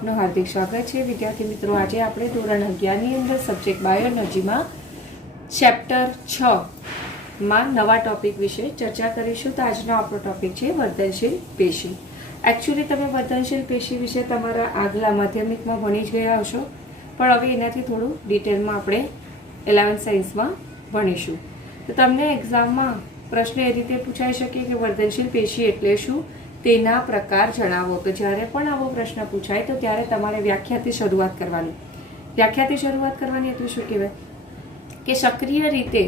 આપનું હાર્દિક સ્વાગત છે વિદ્યાર્થી મિત્રો। આજે આપણે ધોરણ 11 ની અંદર સબ્જેક્ટ બાયોલોજીમાં ચેપ્ટર 6 માં નવા ટોપિક વિશે ચર્ચા કરીશું। તો આજનો આપણો ટોપિક છે વર્ધનશીલ પેશી। एक्चुअली તમે વર્ધનશીલ પેશી વિશે તમારા આગલા માધ્યમિકમાં ભણી જ ગયા હશો, પણ હવે એનાથી થોડું ડિટેલમાં આપણે 11th સાયન્સમાં ભણીશું। તો તમને એક્ઝામમાં પ્રશ્ન એ રીતે પૂછાઈ શકે કે વર્ધનશીલ પેશી એટલે શું, તેના પ્રકાર જણાવો। તો જ્યારે પણ આવો પ્રશ્ન પૂછાય તો ત્યારે તમારે વ્યાખ્યાથી શરૂઆત કરવાની। વ્યાખ્યાથી શરૂઆત કરવાની એટલે શું કહેવાય કે સક્રિય રીતે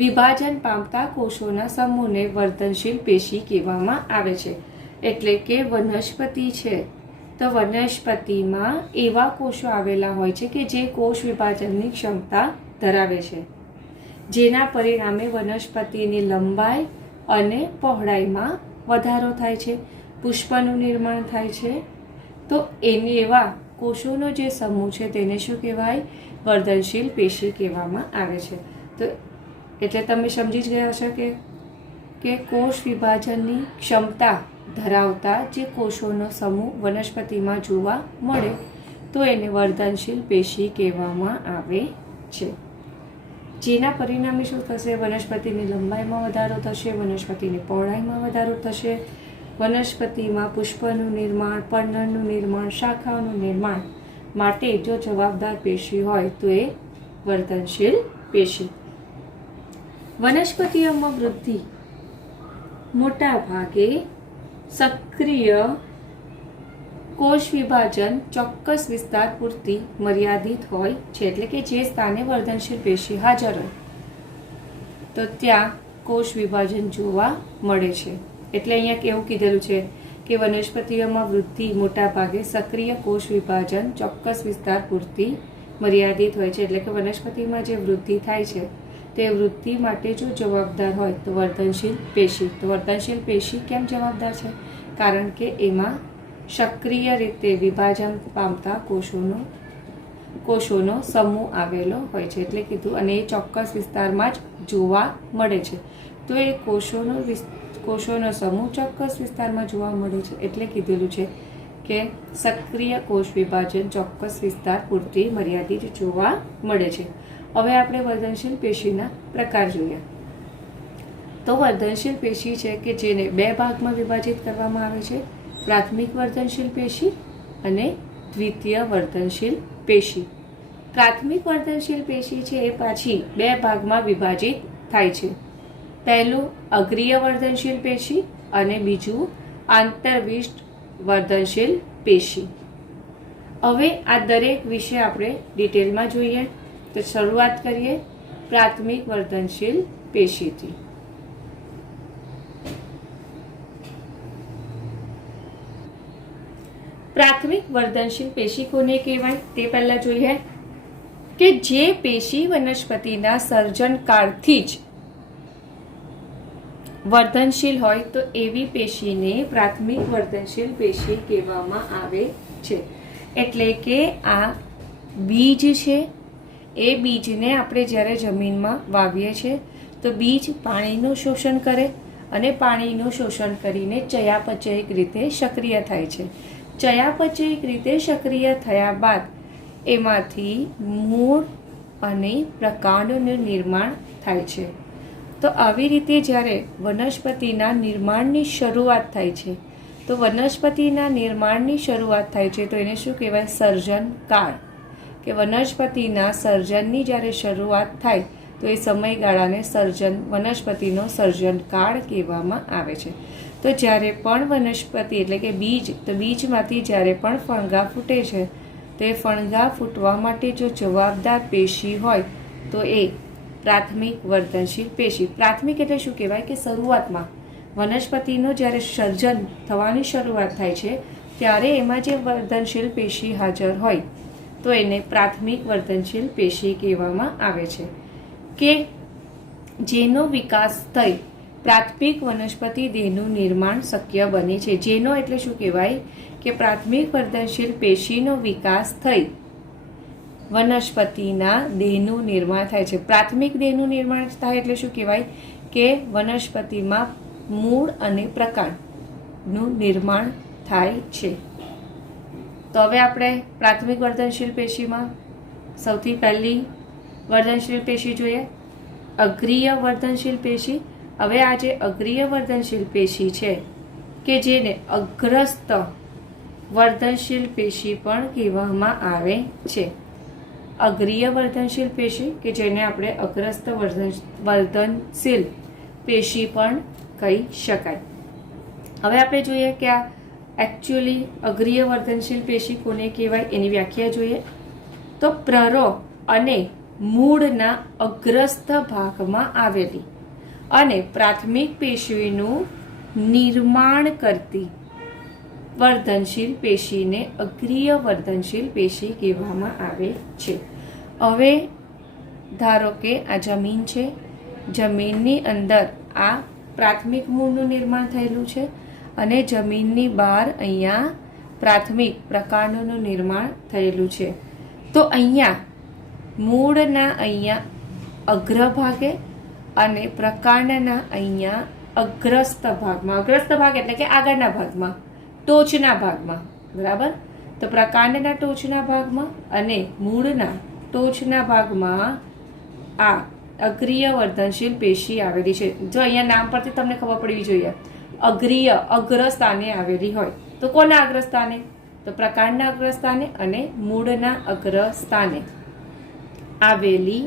વિભાજન પામતા કોષોના સમૂહને વર્ધનશીલ પેશી કહેવામાં આવે છે। એટલે કે વનસ્પતિ છે તો વનસ્પતિમાં એવા કોષો આવેલા હોય છે કે જે કોષ વિભાજનની ક્ષમતા ધરાવે છે, જેના પરિણામે વનસ્પતિની લંબાઈ અને પહોળાઈમાં વધારો થાય છે, પુષ્પનું નિર્માણ થાય છે। તો એને એવા કોષોનો જે સમૂહ છે તેને શું કહેવાય? વર્ધનશીલ પેશી કહેવામાં આવે છે। તો એટલે તમે સમજી જ ગયા હશો કે કોષ વિભાજનની ક્ષમતા ધરાવતા જે કોષોનો સમૂહ વનસ્પતિમાં જોવા મળે તો એને વર્ધનશીલ પેશી કહેવામાં આવે છે, જેના પરિણામે શું થશે? વનસ્પતિની લંબાઈમાં વધારો થશે, વનસ્પતિની પહોળાઈમાં વધારો થશે, વનસ્પતિમાં પુષ્પનું નિર્માણ, પર્ણનું નિર્માણ, શાખાઓનું નિર્માણ માટે જો જવાબદાર પેશી હોય તો એ વર્ધનશીલ પેશી। વનસ્પતિઓમાં વૃદ્ધિ મોટા ભાગે સક્રિય કોષ વિભાજન ચોક્કસ વિસ્તાર પૂરતી મર્યાદિત હોય છે। એટલે કે જે સ્થાને વર્ધનશીલ પેશી હાજર હોય તો ત્યાં કોષ વિભાજન જોવા મળે છે। એટલે અહીંયા કેવું કીધેલું છે કે વનસ્પતિઓમાં વૃદ્ધિ મોટા ભાગે સક્રિય કોષ વિભાજન ચોક્કસ વિસ્તાર પૂરતી મર્યાદિત હોય છે। એટલે કે વનસ્પતિમાં જે વૃદ્ધિ થાય છે તે વૃદ્ધિ માટે જો જવાબદાર હોય તો વર્ધનશીલ પેશી। તો વર્ધનશીલ પેશી કેમ જવાબદાર છે? કારણ કે એમાં સક્રિય રીતે વિભાજન પામતા કોષોનો સમૂહ આવેલો હોય છે, એટલે કીધું, અને એ ચોક્કસ વિસ્તારમાં જ જોવા મળે છે। તો એ કોષોનો સમૂહ ચોક્કસ વિસ્તારમાં જોવા મળે છે એટલે કીધેલું છે કે સક્રિય કોષ વિભાજન ચોક્કસ વિસ્તાર પૂરતી મર્યાદિત જોવા મળે છે। હવે આપણે વર્ધનશીલ પેશીના પ્રકાર જોઈએ। તો વર્ધનશીલ પેશી છે કે જેને બે ભાગમાં વિભાજિત કરવામાં આવે છે, પ્રાથમિક વર્ધનશીલ પેશી અને દ્વિતીય વર્ધનશીલ પેશી। પ્રાથમિક વર્ધનશીલ પેશી છે એ પાછી બે ભાગમાં વિભાજિત થાય છે। પહેલું અગ્રીય વર્ધનશીલ પેશી અને બીજું આંતરવિષ્ટ વર્ધનશીલ પેશી। હવે આ દરેક વિશે આપણે ડિટેલમાં જોઈએ। તો શરૂઆત કરીએ પ્રાથમિક વર્ધનશીલ પેશીથી। પ્રાથમિક વર્ધનશીલ પેશી કોને કહેવાય તે પહેલા જોઈએ કે જે પેશી વનસ્પતિના સર્જન કાળથી જ વર્ધનશીલ હોય તો એવી પેશીને પ્રાથમિક વર્ધનશીલ પેશી કહેવામાં આવે છે। એટલે કે આ બીજ છે, એ બીજને આપણે જ્યારે જમીનમાં વાવીએ છીએ તો બીજ પાણીનું શોષણ કરે અને પાણીનું શોષણ કરીને ચયાપચયિક રીતે સક્રિય થાય છે। ચયાપચયિક રીતે સક્રિય થયા બાદ એમાંથી મૂળ અને પ્રકાંડનું નિર્માણ થાય છે। તો આવી રીતે જ્યારે વનસ્પતિના નિર્માણની શરૂઆત થાય છે તો વનસ્પતિના નિર્માણની શરૂઆત થાય છે તો એને શું કહેવાય? સર્જન કાળ, કે વનસ્પતિના સર્જનની જ્યારે શરૂઆત થાય તો એ સમયગાળાને વનસ્પતિનો સર્જન કાળ કહેવામાં આવે છે। તો જ્યારે પણ વનસ્પતિ એટલે કે બીજ, તો બીજમાંથી જ્યારે પણ ફણગા ફૂટે છે તો એ ફણગા ફૂટવા માટે જો જવાબદાર પેશી હોય તો એ પ્રાથમિક વર્ધનશીલ પેશી। પ્રાથમિક એટલે શું કહેવાય કે શરૂઆતમાં વનસ્પતિનું જ્યારે સર્જન થવાની શરૂઆત થાય છે ત્યારે એમાં જે વર્ધનશીલ પેશી હાજર હોય તો એને પ્રાથમિક વર્ધનશીલ પેશી કહેવામાં આવે છે, કે જેનો વિકાસ થઈ પ્રાથમિક વનસ્પતિ દેહનું નિર્માણ શક્ય બને છે। જેનો એટલે શું કહેવાય કે પ્રાથમિક વર્ધનશીલ પેશીનો વિકાસ થઈ વનસ્પતિના દેહનું નિર્માણ થાય છે। પ્રાથમિક દેહનું નિર્માણ થાય એટલે શું કહેવાય કે વનસ્પતિમાં મૂળ અને પ્રકાંડનું નિર્માણ થાય છે। તો હવે આપણે પ્રાથમિક વર્ધનશીલ પેશીમાં સૌથી પહેલી વર્ધનશીલ પેશી જોઈએ, અગ્રીય વર્ધનશીલ પેશી. હવે આ જે અગ્રીય વર્ધનશીલ પેશી છે કે જેને અગ્રસ્ત વર્ધનશીલ પેશી પણ કહેવામાં આવે છે. અગ્રીય વર્ધનશીલ પેશી કે જેને આપણે અગ્રસ્ત વર્ધનશીલ પેશી પણ કહી શકાય. હવે આપણે જોઈએ કે આ એકચ્યુઅલી અગ્રીય વર્ધનશીલ પેશી કોને કહેવાય એની વ્યાખ્યા જોઈએ. તો પ્રરો અને મૂળના અગ્રસ્ત ભાગમાં આવેલી અને પ્રાથમિક પેશીનું નિર્માણ કરતી વર્ધનશીલ પેશીને અગ્રીય વર્ધનશીલ પેશી કહેવામાં આવે છે. હવે ધારો કે આ જમીન છે, જમીનની અંદર આ પ્રાથમિક મૂળનું નિર્માણ થયેલું છે અને જમીનની બહાર અહીંયા પ્રાથમિક પ્રકાંડનું નિર્માણ થયેલું છે. તો અહીંયા મૂળના અહીંયા અગ્રભાગે અને પ્રકાંડના અહીંયા અગ્રસ્ત ભાગમાં, અગ્રસ્ત ભાગ એટલે કે આગળના ભાગમાં, ટોચના ભાગમાં, બરાબર. તો પ્રકાંડના ટોચના ભાગમાં અને મૂળના ટોચના ભાગમાં આ અગ્રીય વર્ધનશીલ પેશી આવેલી છે. જો અહીંયા નામ પરથી તમને ખબર પડવી જોઈએ, અગ્રીય અગ્ર સ્થાને આવેલી હોય તો કોના અગ્ર સ્થાને? તો પ્રકાંડના અગ્ર સ્થાને અને મૂળના અગ્ર સ્થાને આવેલી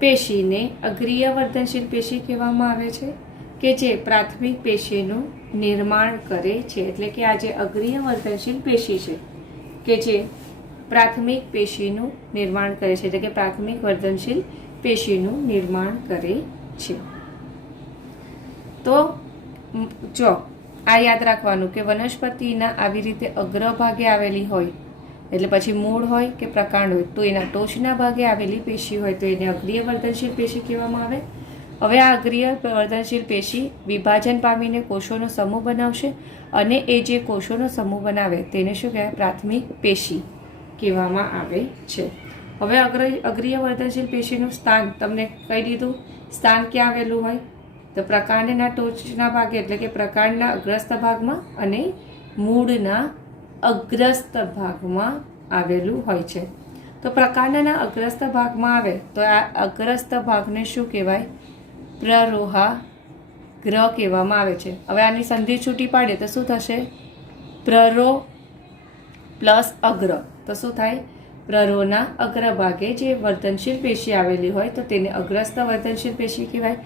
પેશીને અગ્રીય વર્ધનશીલ પેશી કહેવામાં આવે છે કે જે પ્રાથમિક પેશીનું નિર્માણ કરે છે. એટલે કે આ જે અગ્રીય વર્ધનશીલ પેશી છે કે જે પ્રાથમિક પેશીનું નિર્માણ કરે છે, એટલે કે પ્રાથમિક વર્ધનશીલ પેશીનું નિર્માણ કરે છે. તો જો આ યાદ રાખવાનું કે વનસ્પતિના આવી રીતે અગ્રભાગે આવેલી હોય એટલે પછી મૂળ હોય કે પ્રકાંડ હોય તો એના ટોચના ભાગે આવેલી પેશી હોય તો એને અગ્રીય વર્ધનશીલ પેશી કહેવામાં આવે. હવે આ અગ્રીય વર્ધનશીલ પેશી વિભાજન પામીને કોષોનો સમૂહ બનાવશે અને એ જે કોષોનો સમૂહ બનાવે તેને શું કહેવાય? પ્રાથમિક પેશી કહેવામાં આવે છે. હવે અગ્રીય વર્ધનશીલ પેશીનું સ્થાન તમને કહી દીધું. સ્થાન ક્યાં આવેલું હોય? તો પ્રકાંડના ટોચના ભાગે એટલે કે પ્રકાંડના અગ્રસ્ત ભાગમાં અને મૂળના અગ્રસ્ત ભાગમાં આવેલું હોય છે. તો પ્રકાંડના અગ્રસ્ત ભાગમાં આવે તો આ અગ્રસ્ત ભાગને શું કહેવાય? પ્રરોહાગ્ર કહેવામાં આવે છે. હવે આની સંધિ છૂટી પાડીએ તો શું થશે? પ્રરો પ્લસ અગ્ર તો શું થાય? પ્રરોના અગ્રભાગે જે વર્ધનશીલ પેશી આવેલી હોય તો તેને અગ્રસ્ત વર્ધનશીલ પેશી કહેવાય.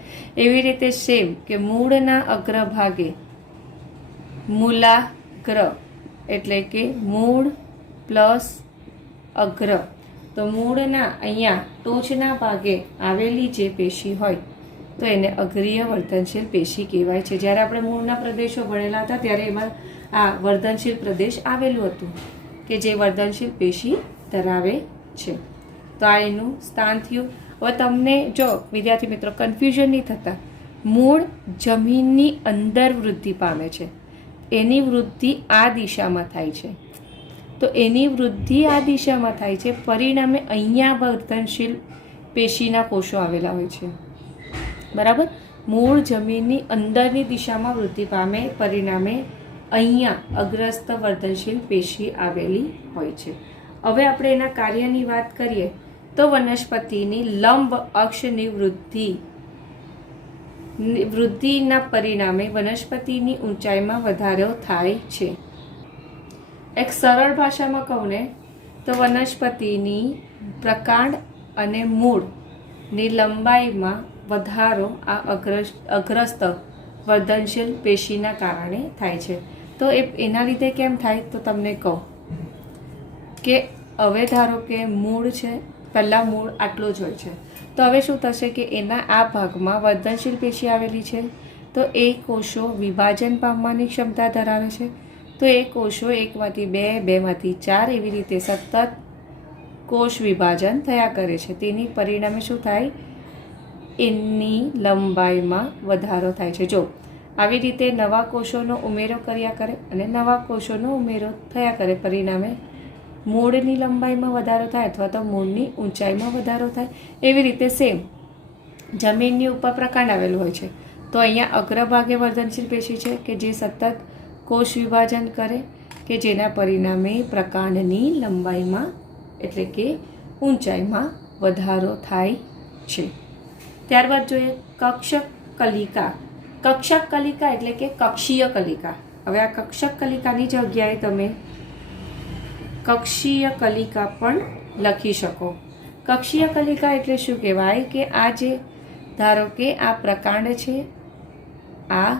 એવી રીતે સેમ કે મૂળના અગ્રભાગે મૂલાગ્ર એટલે કે મૂળ પ્લસ અગ્ર, તો મૂળના અહીંયા ટોચના ભાગે આવેલી જે પેશી હોય તો એને અગ્રીય વર્ધનશીલ પેશી કહેવાય છે. જ્યારે આપણે મૂળના પ્રદેશો ભણેલા હતા ત્યારે એમાં આ વર્ધનશીલ પ્રદેશ આવેલું હતું કે જે વર્ધનશીલ પેશી ધરાવે છે. તો આ એનું સ્થાન થયું. હવે તમને જો વિદ્યાર્થી મિત્રો કન્ફ્યુઝન નહીં થતા, મૂળ જમીનની અંદર વૃદ્ધિ પામે છે, એની વૃદ્ધિ આ દિશામાં થાય છે. તો એની વૃદ્ધિ આ દિશામાં થાય છે, પરિણામે અહીંયા વર્ધનશીલ પેશીના કોષો આવેલા હોય છે, બરાબર. મૂળ જમીનની અંદરની દિશામાં વૃદ્ધિ પામે, પરિણામે અહીંયા અગ્રસ્ત વર્ધનશીલ પેશી આવેલી હોય છે. હવે આપણે એના કાર્યની વાત કરીએ તો વનસ્પતિની લંબ અક્ષની વૃદ્ધિના પરિણામે વનસ્પતિની ઊંચાઈમાં વધારો થાય છે. એક સરળ ભાષામાં કહું ને તો વનસ્પતિની પ્રકાંડ અને મૂળની લંબાઈમાં વધારો આ અગ્રસ્ત વર્ધનશીલ પેશીના કારણે થાય છે. તો એના લીધે કેમ થાય તો તમને કહું કે હવે ધારો કે મૂળ છે, પહેલાં મૂળ આટલું જ હોય છે, તો હવે શું થશે કે એના આ ભાગમાં વર્ધનશીલ પેશી આવેલી છે તો એ કોષો વિભાજન પામવાની ક્ષમતા ધરાવે છે. તો એ કોષો એકમાંથી બે, બેમાંથી ચાર એવી રીતે સતત કોષ વિભાજન થયા કરે છે. તેની પરિણામે શું થાય? એની લંબાઈમાં વધારો થાય છે. જો આવી રીતે નવા કોષોનો ઉમેરો કર્યા કરે અને નવા કોષોનો ઉમેરો થયા કરે, પરિણામે મૂળની લંબાઈમાં વધારો થાય અથવા તો મૂળની ઊંચાઈમાં વધારો થાય. એવી રીતે સેમ જમીનની ઉપર પ્રકાંડ આવેલું હોય છે તો અહીંયા અગ્રભાગે વર્ધનશીલ પેશી છે કે જે સતત કોષ વિભાજન કરે કે જેના પરિણામે પ્રકાંડની લંબાઈમાં એટલે કે ઊંચાઈમાં વધારો થાય છે. ત્યારબાદ જોઈએ કક્ષક કલિકા. કક્ષક કલિકા એટલે કે કક્ષીય કલિકા. હવે આ કક્ષક કલિકાની જગ્યાએ તમે કક્ષીય કલિકા પણ લખી શકો. કક્ષીય કલિકા એટલે શું કહેવાય કે આ જે ધારો કે આ પ્રકાંડ છે, આ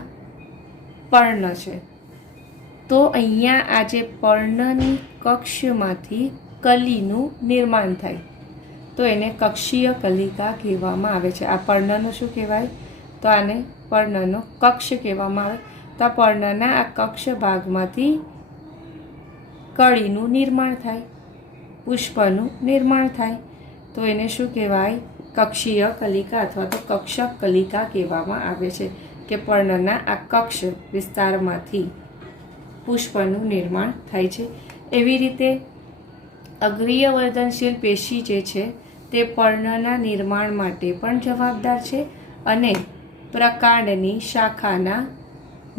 પર્ણ છે, તો અહીંયા આ જે પર્ણની કક્ષમાંથી કલીનું નિર્માણ થાય તો એને કક્ષીય કલિકા કહેવામાં આવે છે. આ પર્ણનો શું કહેવાય તો આને પર્ણનો કક્ષ કહેવામાં આવે. તો આ પર્ણના આ કક્ષ ભાગમાંથી કળીનું નિર્માણ થાય, પુષ્પનું નિર્માણ થાય તો એને શું કહેવાય કક્ષીય કલિકા અથવા તો કક્ષક કલિકા કહેવામાં આવે છે કે પર્ણના આ કક્ષ વિસ્તારમાંથી પુષ્પનું નિર્માણ થાય છે. એવી રીતે અગ્રીય વર્ધનશીલ પેશી જે છે તે પર્ણના નિર્માણ માટે પણ જવાબદાર છે અને પ્રકાંડની શાખાના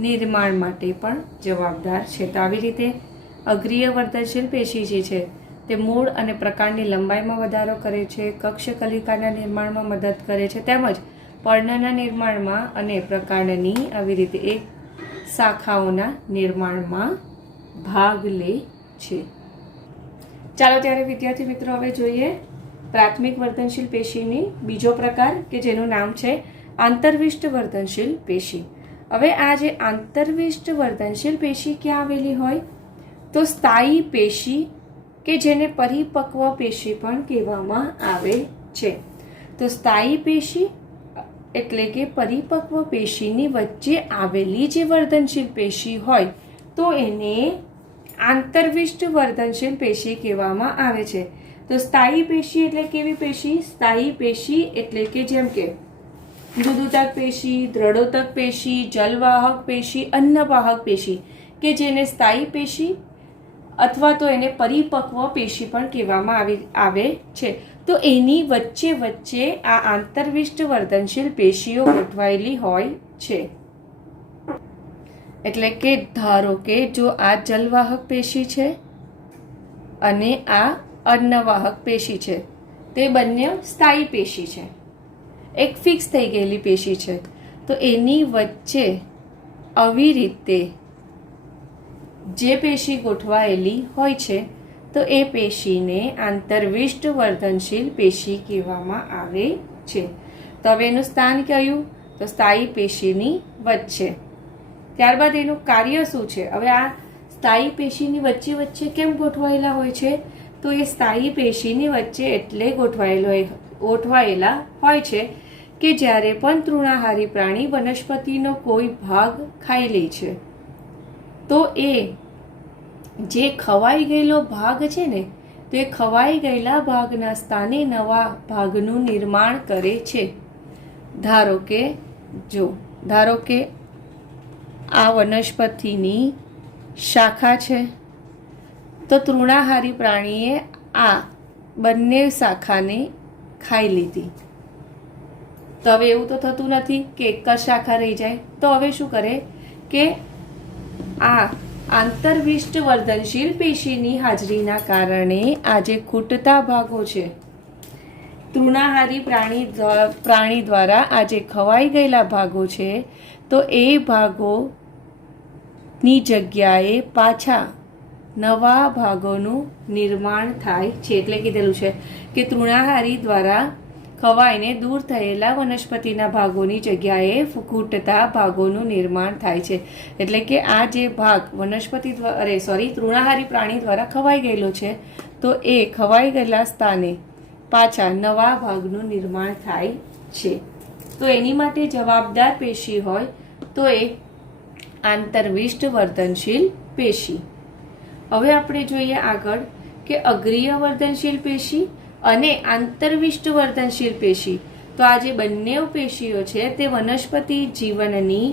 નિર્માણ માટે પણ જવાબદાર છે. તો આવી રીતે અગ્રીય વર્ધનશીલ પેશી જે છે તે મૂળ અને પ્રકાંડની લંબાઈમાં વધારો કરે છે, કક્ષ કલિકાના નિર્માણમાં મદદ કરે છે, તેમજ પર્ણના નિર્માણમાં અને પ્રકાંડની આવી રીતે એક શાખાઓના નિર્માણમાં ભાગ લે છે. ચાલો ત્યારે વિદ્યાર્થી મિત્રો હવે જોઈએ પ્રાથમિક વર્ધનશીલ પેશીની બીજો પ્રકાર કે જેનું નામ છે આંતરવિષ્ટ વર્ધનશીલ પેશી. હવે આ જે આંતરવિષ્ટ વર્ધનશીલ પેશી ક્યાં આવેલી હોય તો સ્થાયી પેશી કે જેને પરિપક્વ પેશી પણ કહેવામાં આવે છે. તો સ્થાયી પેશી એટલે કે પરિપક્વ પેશીની વચ્ચે આવેલી જે વર્ધનશીલ પેશી હોય તો એને આંતરવિષ્ટ વર્ધનશીલ પેશી કહેવામાં આવે છે. તો સ્થાયી પેશી એટલે કેવી પેશી? સ્થાયી પેશી એટલે કે જેમ કે મૃદુતક પેશી, દ્રઢોતક પેશી, જલવાહક પેશી, અન્નવાહક પેશી કે જેને સ્થાયી પેશી અથવા તો એને પરિપક્વ પેશી પણ કહેવામાં આવે છે. તો એની વચ્ચે વચ્ચે આ આંતરવિષ્ટ વર્ધનશીલ પેશીઓ ગોઠવાયેલી હોય છે. એટલે કે ધારો કે જો આ જલવાહક પેશી છે અને આ અન્નવાહક પેશી છે, તે બંને સ્થાયી પેશી છે, એક ફિક્સ થઈ ગયેલી પેશી છે. તો એની વચ્ચે આવી રીતે જે પેશી ગોઠવાયેલી હોય છે તો એ પેશીને આંતરવિષ્ટ વર્ધનશીલ પેશી કહેવામાં આવે છે. તો હવે એનું સ્થાન કયું? તો સ્થાયી પેશીની વચ્ચે. ત્યારબાદ એનું કાર્ય શું છે? હવે આ સ્થાયી પેશીની વચ્ચે વચ્ચે કેમ ગોઠવાયેલા હોય છે? તો એ સ્થાયી પેશીની વચ્ચે એટલે ગોઠવાયેલા હોય છે કે જ્યારે પણ તૃણાહારી પ્રાણી વનસ્પતિનો કોઈ ભાગ ખાઈ લે છે તો એ જે ખવાઈ ગયેલો ભાગ છે ને તો એ ખવાઈ ગયેલા ભાગના સ્થાને નવા ભાગનું નિર્માણ કરે છે. ધારો કે આ વનસ્પતિની શાખા છે તો તૃણાહારી પ્રાણીએ આ બંને શાખાને ખાઈ લીધી. તો હવે એવું તો થતું નથી કે એક જ શાખા રહી જાય. તો હવે શું કરે કે આ આંતરવિષ્ટ વર્ધનશીલ પેશીની હાજરીના કારણે આ જે ખૂટતા ભાગો છે તૃણાહારી પ્રાણી દ્વારા આ જે ખવાઈ ગયેલા ભાગો છે તો એ ભાગોની જગ્યાએ પાછા નવા ભાગોનું નિર્માણ થાય છે. એટલે કીધેલું છે કે તૃણાહારી દ્વારા ખવાઈને દૂર થયેલા વનસ્પતિના ભાગોની જગ્યાએ ખૂટતા ભાગોનું નિર્માણ થાય છે. એટલે કે આ જે ભાગ તૃણાહારી પ્રાણી દ્વારા ખવાઈ ગયેલો છે તો એ ખવાઈ ગયેલા સ્થાને પાછા નવા ભાગનું નિર્માણ થાય છે. તો એની માટે જવાબદાર પેશી હોય તો એ આંતરવિષ્ટ વર્ધનશીલ પેશી. હવે આપણે જોઈએ આગળ કે અગ્રીય વર્ધનશીલ પેશી અને આંતરવિષ્ટ વર્ધનશીલ પેશી. તો આ જે બંને પેશીઓ છે તે વનસ્પતિ જીવનની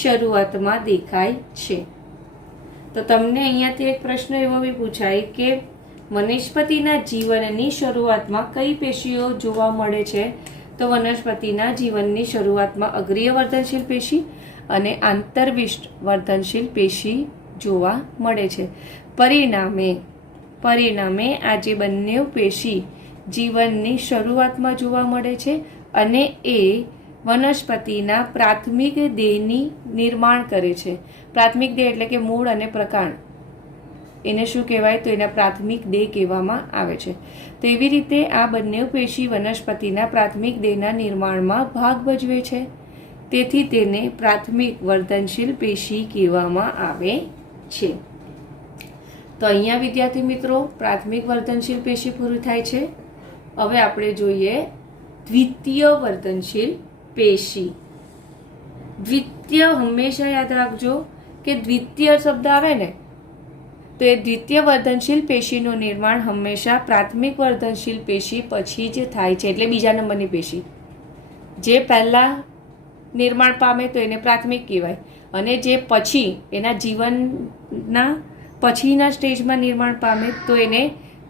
શરૂઆતમાં દેખાય છે. તો તમને અહીંયાથી એક પ્રશ્ન એવો બી પૂછાય કે વનસ્પતિના જીવનની શરૂઆતમાં કઈ પેશીઓ જોવા મળે છે? તો વનસ્પતિના જીવનની શરૂઆતમાં અગ્રીય વર્ધનશીલ પેશી અને આંતરવિષ્ટ વર્ધનશીલ પેશી જોવા મળે છે. પરિણામે આ જે બંને પેશી જીવનની શરૂઆતમાં જોવા મળે છે અને એ વનસ્પતિના પ્રાથમિક દેહની નિર્માણ કરે છે. પ્રાથમિક દેહ એટલે કે મૂળ અને પ્રકાંડ, એને શું કહેવાય? તો એના પ્રાથમિક દેહ કહેવામાં આવે છે. તો એવી રીતે આ બંને પેશી વનસ્પતિના પ્રાથમિક દેહના નિર્માણમાં ભાગ ભજવે છે. તેથી તેને પ્રાથમિક વર્ધનશીલ પેશી કહેવામાં આવે છે. તો અહીંયા વિદ્યાર્થી મિત્રો પ્રાથમિક વર્ધનશીલ પેશી પૂરી થાય છે. હવે આપણે જોઈએ દ્વિતીય વર્ધનશીલ પેશી. દ્વિતીય હંમેશા યાદ રાખજો કે દ્વિતીય શબ્દ આવે ને તો એ દ્વિતીય વર્ધનશીલ પેશીનું નિર્માણ હંમેશા પ્રાથમિક વર્ધનશીલ પેશી પછી જ થાય છે. એટલે બીજા નંબરની પેશી જે પહેલા નિર્માણ પામે તો એને પ્રાથમિક કહેવાય, અને જે પછી એના જીવનના પછીના સ્ટેજમાં નિર્માણ પામે તો એને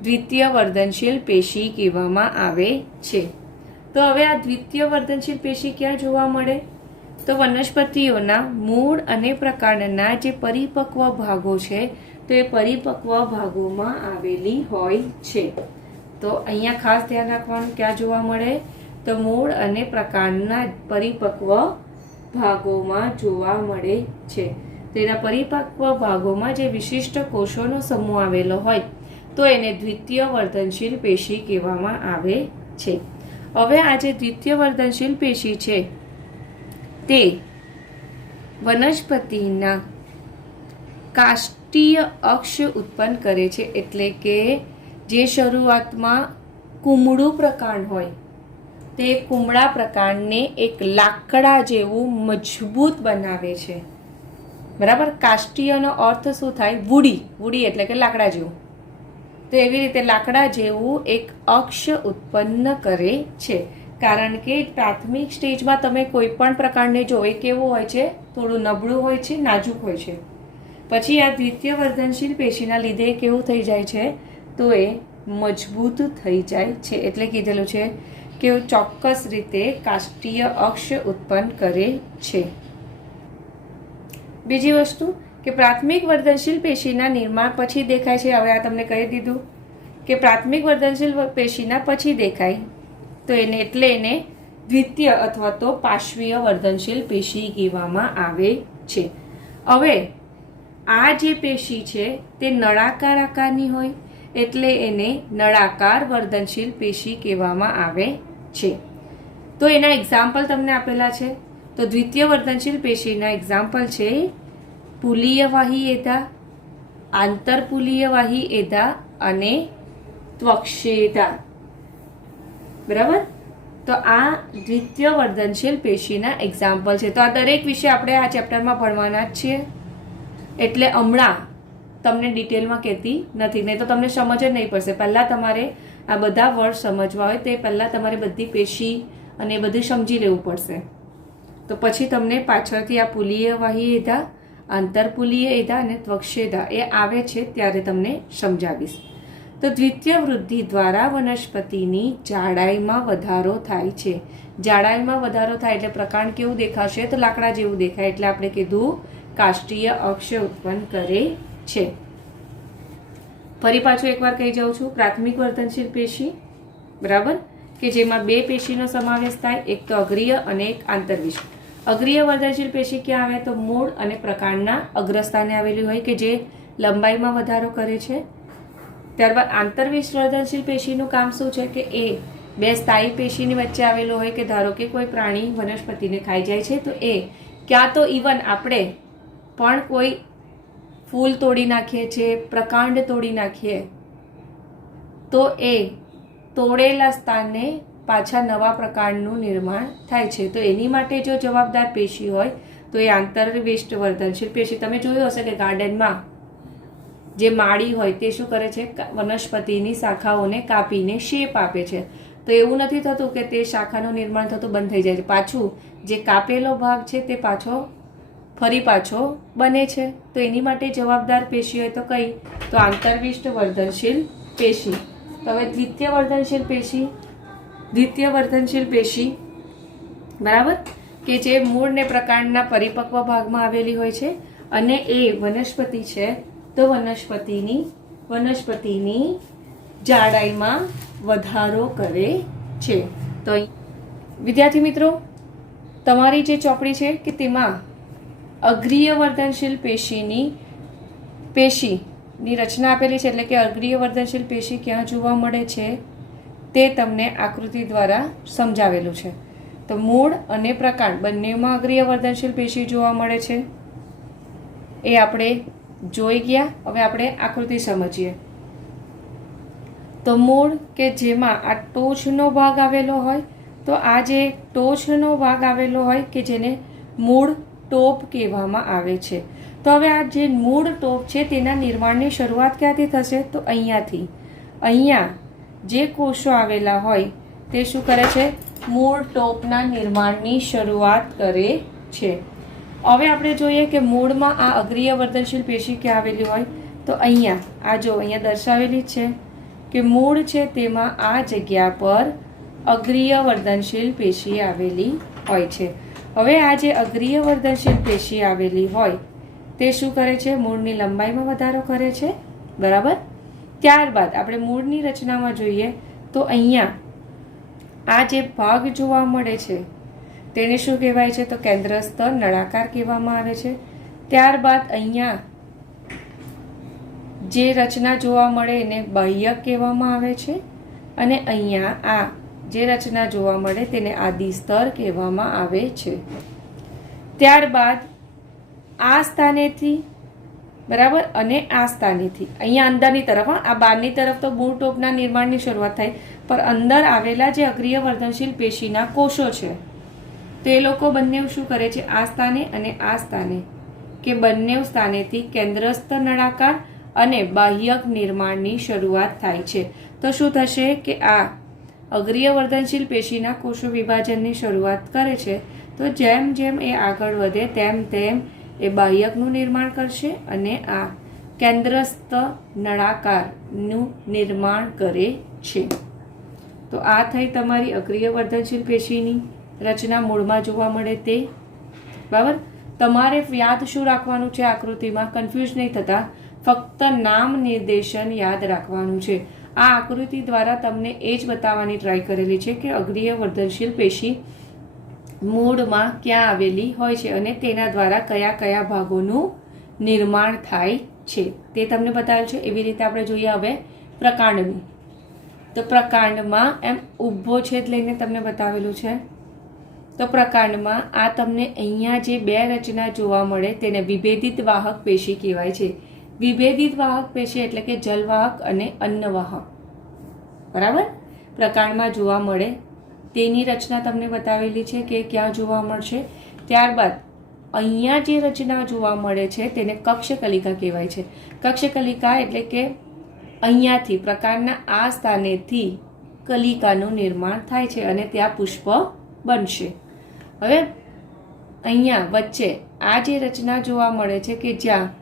દ્વિતીય વર્ધનશીલ પેશી કહેવામાં આવે છે. તો હવે આ દ્વિતીય વર્ધનશીલ પેશી ક્યાં જોવા મળે? તો વનસ્પતિઓના મૂળ અને પ્રકાંડના જે પરિપક્વ ભાગો છે તો એ પરિપક્વ ભાગોમાં આવેલી હોય છે. તો અહીંયા ખાસ ધ્યાન રાખવાનું, ક્યાં જોવા મળે? તો મૂળ અને પ્રકાંડના પરિપક્વ ભાગોમાં જોવા મળે છે. તેના પરિપક્વ ભાગોમાં જે વિશિષ્ટ કોષોનો સમૂહ આવેલો હોય તો એને દ્વિતીય વર્ધનશીલ પેશી કહેવામાં આવે છે. હવે આ જે દ્વિતીય વર્ધનશીલ પેશી છે તે વનસ્પતિના કાષ્ટીય અક્ષ ઉત્પન્ન કરે છે. એટલે કે જે શરૂઆતમાં કુમળું પ્રકાંડ હોય તે કુમળા પ્રકાંડને એક લાકડા જેવું મજબૂત બનાવે છે. બરાબર? કાષ્ટીયનો અર્થ શું થાય? વુડી એટલે કે લાકડા જેવું. તો એવી રીતે લાકડા જેવું એક અક્ષ ઉત્પન્ન કરે છે. કારણ કે પ્રાથમિક સ્ટેજમાં તમે કોઈ પણ પ્રકારને જો એ કેવું હોય છે? થોડું નબળું હોય છે, નાજુક હોય છે. પછી આ દ્વિતીય વર્ધનશીલ પેશીના લીધે કેવું થઈ જાય છે? તો એ મજબૂત થઈ જાય છે. એટલે કીધેલું છે કે ચોક્કસ રીતે કાષ્ટીય અક્ષ ઉત્પન્ન કરે છે. બીજી વસ્તુ કે પ્રાથમિક વર્ધનશીલ પેશીના નિર્માણ પછી દેખાય છે. હવે આ તમને કહી દીધું કે પ્રાથમિક વર્ધનશીલ પેશીના પછી દેખાય તો એને દ્વિતીય અથવા તો પાર્શ્વીય વર્ધનશીલ પેશી કહેવામાં આવે છે. હવે આ જે પેશી છે તે નળાકાર આકારની હોય એટલે એને નળાકાર વર્ધનશીલ પેશી કહેવામાં આવે છે. તો એના એક્ઝામ્પલ તમને આપેલા છે. તો દ્વિતીય વર્ધનશીલ પેશીના એક્ઝામ્પલ છે પુલીયવાહી એધા, આંતરપુલીયવાહી એધા અને ત્વક્ષેધા. બરાબર? તો આ દ્વિતીય વર્ધનશીલ પેશીના એક્ઝામ્પલ છે. તો આ દરેક વિશે આપણે આ ચેપ્ટરમાં ભણવાના જ છીએ. એટલે હમણાં તમને ડિટેલમાં કહેતી નથી, નહીં તો તમને સમજ જ નહીં પડશે. પહેલાં તમારે આ બધા વર્ડ સમજવા હોય તે પહેલાં તમારે બધી પેશી અને બધું સમજી લેવું પડશે. તો પછી તમને પાછળથી આ પુલીયવાહી એધા, આંતરપુલીય એધા અને ત્વક્ષેધા એ આવે છે ત્યારે તમને સમજાવીશ. તો દ્વિતીય વૃદ્ધિ દ્વારા વનસ્પતિની જાડાઈમાં વધારો થાય છે. જાડાઈમાં વધારો થાય એટલે પ્રકાંડ કેવું દેખાશે? તો લાકડા જેવું દેખાય. એટલે આપણે કીધું કાષ્ટીય અક્ષ ઉત્પન્ન કરે છે. ફરી પાછું એકવાર કહી જાઉં છું, પ્રાથમિક વર્ધનશીલ પેશી, બરાબર, કે જેમાં બે પેશીનો સમાવેશ થાય, એક તો અગ્રીય અને એક આંતરવિષ. અગ્રીય વર્ધનશીલ પેશી ક્યાં આવે? તો મૂળ અને પ્રકાંડના અગ્રસ્થાને આવેલી હોય કે જે લંબાઈમાં વધારો કરે છે. ત્યારબાદ આંતરવિષ વર્ધનશીલ પેશીનું કામ શું છે? કે એ બે સ્થાયી પેશીની વચ્ચે આવેલો હોય કે ધારો કે કોઈ પ્રાણી વનસ્પતિને ખાઈ જાય છે તો એ ક્યાં તો ઇવન આપણે પણ કોઈ ફૂલ તોડી નાખીએ છીએ, પ્રકાંડ તોડી નાખીએ તો એ તોડેલા સ્થાને પાછા નવા પ્રકાંડનું નિર્માણ થાય છે. તો એની માટે જો જવાબદાર પેશી હોય તો એ આંતરવિષ્ટ વર્ધનશીલ પેશી. તમે જોયું હશે કે ગાર્ડનમાં જે માળી હોય તે શું કરે છે? વનસ્પતિની શાખાઓને કાપીને શેપ આપે છે. તો એવું નથી થતું કે તે શાખાનું નિર્માણ થતું બંધ થઈ જાય છે. પાછું જે કાપેલો ભાગ છે તે ફરી પાછો બને છે. તો એની માટે જવાબદાર પેશી હોય તો કઈ? તો આંતરવિષ્ટ વર્ધનશીલ પેશી. તો હવે દ્વિતીય વર્ધનશીલ પેશી, બરાબર, કે જે મૂળ ને પ્રકાંડના પરિપક્વ ભાગમાં આવેલી હોય છે અને એ વનસ્પતિ છે તો વનસ્પતિની જાડાઈમાં વધારો કરે છે. તો વિદ્યાર્થી મિત્રો, તમારી જે ચોપડી છે કે તેમાં અગ્રીય વર્ધનશીલ પેશીની રચના આપેલી છે, એટલે કે અગ્રીય વર્ધનશીલ પેશી ક્યાં જોવા મળે છે તે તમને આકૃતિ દ્વારા સમજાવેલું છે. તો મૂળ અને પ્રકાંડ બંનેમાં અગ્રીય વર્ધનશીલ પેશી જોવા મળે છે, એ આપણે જોઈ ગયા. હવે આપણે આકૃતિ સમજીએ. તો મૂળ કે જેમાં આ ટોચનો ભાગ આવેલો હોય, તો આ જે ટોચનો ભાગ આવેલો હોય કે જેને મૂળ ટોપ કહેવામાં આવે છે. તો હવે આ જે મૂળ ટોપ છે તેના નિર્માણની શરૂઆત ક્યાંથી થશે? તો અહીંયાથી. અહીંયા જે કોષો આવેલા હોય તે શું કરે છે? મૂળ ટોપના નિર્માણની શરૂઆત કરે છે. હવે આપણે જોઈએ કે મૂળમાં આ અગ્રીય વર્ધનશીલ પેશી ક્યાં આવેલી હોય? તો અહીંયા. આ જો અહીંયા દર્શાવેલી છે કે મૂળ છે તેમાં આ જગ્યા પર અગ્રીય વર્ધનશીલ પેશી આવેલી હોય છે. હવે આ જે અગ્રીય વર્ધનશીલ પેશી આવેલી હોય તે શું કરે છે? મૂળની લંબાઈમાં વધારો કરે છે, બરાબર. ત્યારબાદ આપણે મૂળની રચનામાં જોઈએ તો અહીંયા આ જે ભાગ જોવા મળે છે તેને શું કહેવાય છે? તો કેન્દ્રસ્થ નળાકાર કહેવામાં આવે છે. ત્યારબાદ અહીંયા જે રચના જોવા મળે એને બાહ્યક કહેવામાં આવે છે, અને અહીંયા આ જે રચના જોવા મળે તેને આદિ સ્તર કહેવામાં આવે છે. ત્યારબાદ આ સ્થાનેથી, બરાબર, અને આ સ્થાનેથી અહીંયા અંદરની તરફ, આ બહારની તરફ તો મૂળ ટોપના નિર્માણની શરૂઆત થાય, પણ અંદર આવેલા જે અગ્રીય વર્ધનશીલ પેશીના કોષો છે તો એ લોકો બંને શું કરે છે? આ સ્થાને અને આ સ્થાને કે બંને સ્થાનેથી કેન્દ્રસ્થ નળાકાર અને બાહ્યક નિર્માણની શરૂઆત થાય છે. તો શું થશે કે આ અગ્રીય વર્ધનશીલ પેશીના કોષો વિભાજનની શરૂઆત કરે છે, તો જેમ જેમ એ આગળ વધે તેમ તેમ એ બાહ્યકનું નિર્માણ કરશે અને આ કેન્દ્રસ્થ નળાકારનું નિર્માણ કરે છે. તો આ થઈ તમારી અગ્રીય વર્ધનશીલ પેશીની રચના મૂળમાં જોવા મળે તે, બરાબર. તમારે યાદ શું રાખવાનું છે? આકૃતિમાં કન્ફ્યુઝ નહીં થતા, ફક્ત નામ નિર્દેશન યાદ રાખવાનું છે. આ આકૃતિ દ્વારા તમને એ જ બતાવવાની ટ્રાય કરેલી છે કે અગ્રીય વર્ધનશીલ પેશી મૂળમાં ક્યાં આવેલી હોય છે અને તેના દ્વારા કયા કયા ભાગોનું નિર્માણ થાય છે તે તમને બતાવેલ છે. એવી રીતે આપણે જોઈએ હવે પ્રકાંડનું. તો પ્રકાંડમાં એમ ઊભો છેદ લઈને તમને બતાવેલું છે. તો પ્રકાંડમાં આ તમને અહીંયા જે બે રચના જોવા મળે તેને વિભેદિત વાહક પેશી કહેવાય છે. વિભેદિત વાહક પેશી એટલે કે જલવાહક અને અન્નવાહક, બરાબર, પ્રકાંડમાં જોવા મળે તેની રચના તમને બતાવેલી છે કે ક્યાં જોવા મળશે. ત્યારબાદ અહીંયા જે રચના જોવા મળે છે તેને કક્ષકલિકા કહેવાય છે. કક્ષકલિકા એટલે કે અહીંયાથી પ્રકાંડના આ સ્થાનેથી કલિકાનું નિર્માણ થાય છે અને ત્યાં પુષ્પ બનશે. હવે અહીંયા વચ્ચે આ જે રચના જોવા મળે છે કે જ્યાં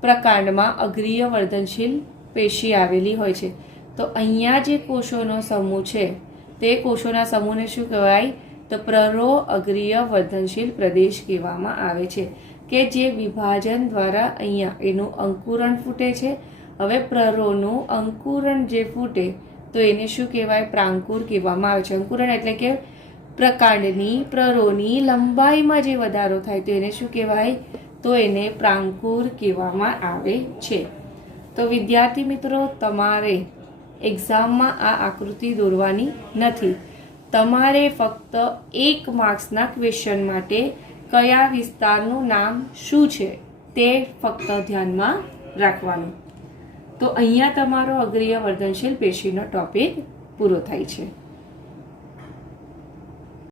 પ્રકાંડમાં અગ્રીય વર્ધનશીલ પેશી આવેલી હોય છે, તો અહીંયા જે કોષોનો સમૂહ છે તે કોષોના સમૂહને શું કહેવાય? તો પ્રરો અગ્રીય વર્ધનશીલ પ્રદેશ કહેવામાં આવે છે, કે જે વિભાજન દ્વારા અહીંયા એનું અંકુરણ ફૂટે છે. હવે પ્રરોનું અંકુરણ જે ફૂટે તો એને શું કહેવાય? પ્રાંકુર કહેવામાં આવે છે. અંકુરણ એટલે કે પ્રકાંડની પ્રરોની લંબાઈમાં જે વધારો થાય તો એને શું કહેવાય? તો એને પ્રાંકુર કહેવામાં આવે છે. તો વિદ્યાર્થી મિત્રો, તમારે એક્ઝામમાં આ આકૃતિ દોરવાની નથી. તમારે ફક્ત 1 માર્ક્સના ક્વેશ્ચન માટે કયા વિસ્તારનું નામ શું છે તે ફક્ત ધ્યાનમાં રાખવાનું. તો અહીંયા તમારો અગ્રીય વર્ધનશીલ પેશીનો ટોપિક પૂરો થાય છે.